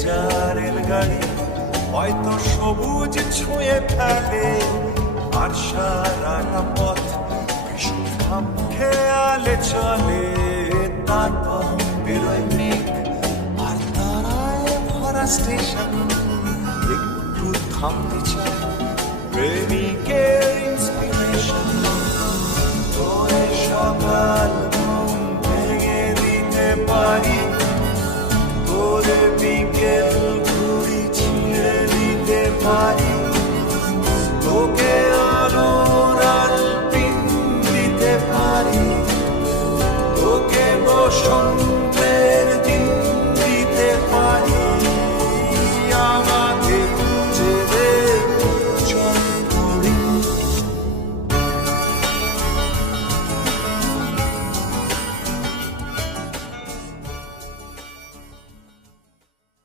ভেজা রেলগাড়ি হয়তো সবুজ ছুঁয়ে ফেলে আর সারাটা পথ বিষম খেয়ালে চলে। তারপর বেরোয় মেঘ আর তারায় ভরা স্টেশন, একটু থামতে চায় প্রেমিকের ইন্সপিরেশন। তোরে সকাল ঘুম ভেঙে দিতে পারি